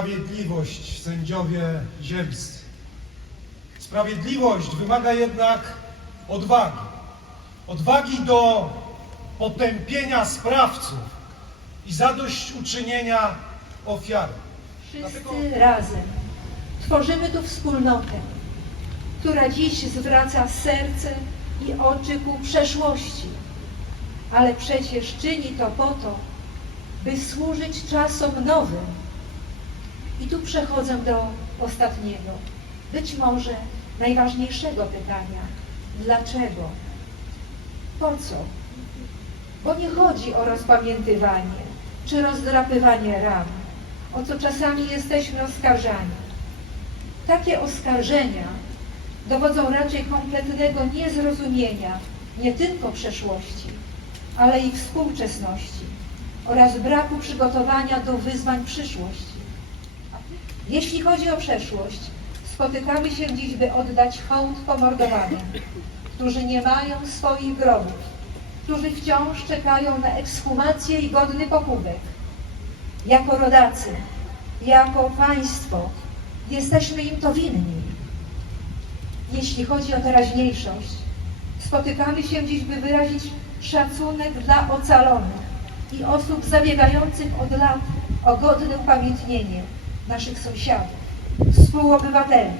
sprawiedliwość, sędziowie ziemscy. Sprawiedliwość wymaga jednak odwagi. Odwagi do potępienia sprawców i zadośćuczynienia ofiary. Wszyscy razem tworzymy tu wspólnotę, która dziś zwraca serce i oczy ku przeszłości, ale przecież czyni to po to, by służyć czasom nowym. I tu przechodzę do ostatniego, być może najważniejszego pytania. Dlaczego? Po co? Bo nie chodzi o rozpamiętywanie czy rozdrapywanie ran, o co czasami jesteśmy oskarżani. Takie oskarżenia dowodzą raczej kompletnego niezrozumienia nie tylko przeszłości, ale i współczesności oraz braku przygotowania do wyzwań przyszłości. Jeśli chodzi o przeszłość, spotykamy się dziś, by oddać hołd pomordowanym, którzy nie mają swoich grobów, którzy wciąż czekają na ekshumację i godny pochówek. Jako rodacy, jako państwo jesteśmy im to winni. Jeśli chodzi o teraźniejszość, spotykamy się dziś, by wyrazić szacunek dla ocalonych i osób zabiegających od lat o godne upamiętnienie naszych sąsiadów, współobywateli,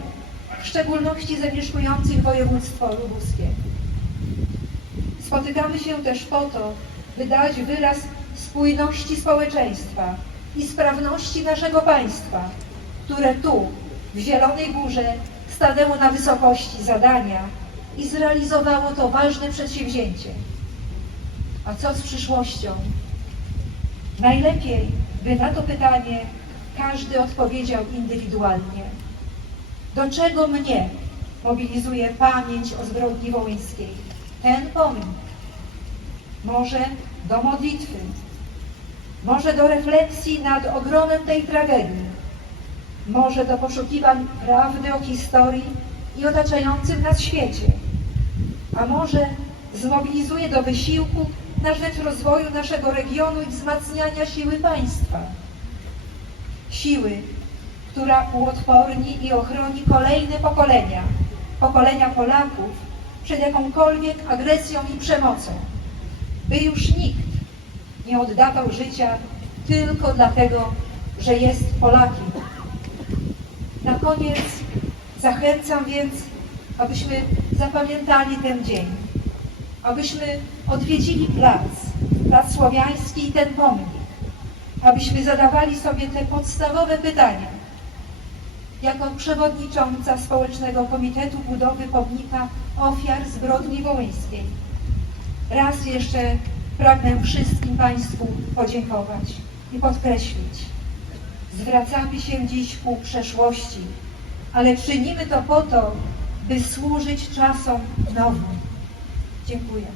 w szczególności zamieszkujących województwo lubuskie. Spotykamy się też po to, by dać wyraz spójności społeczeństwa i sprawności naszego państwa, które tu, w Zielonej Górze, stanęło na wysokości zadania i zrealizowało to ważne przedsięwzięcie. A co z przyszłością? Najlepiej, by na to pytanie każdy odpowiedział indywidualnie. Do czego mnie mobilizuje pamięć o zbrodni wołyńskiej? Ten pomnik. Może do modlitwy, może do refleksji nad ogromem tej tragedii, może do poszukiwań prawdy o historii i otaczającym nas świecie, a może zmobilizuje do wysiłku na rzecz rozwoju naszego regionu i wzmacniania siły państwa. Siły, która uodporni i ochroni kolejne pokolenia, pokolenia Polaków przed jakąkolwiek agresją i przemocą, by już nikt nie oddawał życia tylko dlatego, że jest Polakiem. Na koniec zachęcam więc, abyśmy zapamiętali ten dzień, abyśmy odwiedzili plac, plac słowiański i ten pomnik, abyśmy zadawali sobie te podstawowe pytania. Jako przewodnicząca Społecznego Komitetu Budowy Pomnika Ofiar Zbrodni Wołyńskiej, raz jeszcze pragnę wszystkim Państwu podziękować i podkreślić. Zwracamy się dziś ku przeszłości, ale czynimy to po to, by służyć czasom nowym. Dziękuję.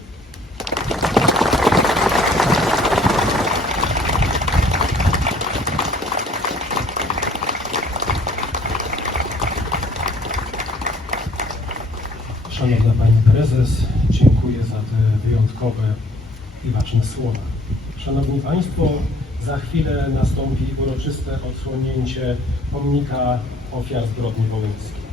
Dziękuję za te wyjątkowe i ważne słowa. Szanowni Państwo, za chwilę nastąpi uroczyste odsłonięcie pomnika ofiar zbrodni wołyńskiej.